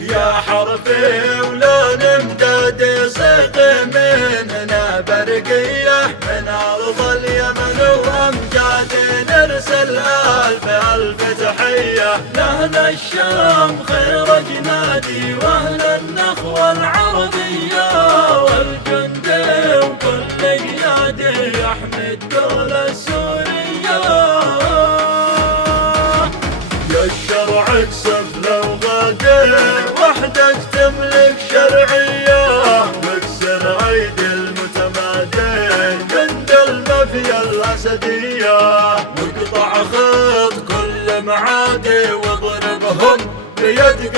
يا حرفي ولون امداد صيغ مننا برقية من أرض اليمن وأمجاد نرسل ألف ألف تحية لأهل الشام خير جنادي وأهل النخوة العربية والجندي وكل قيادي يحمي الدولة السورية. يا الشرع اكسف لو غادر وحدك تملك شرعية واكسر ايدي المتمادين جند المافيا الاسدية واقطع خط كل معادي واضربهم بيد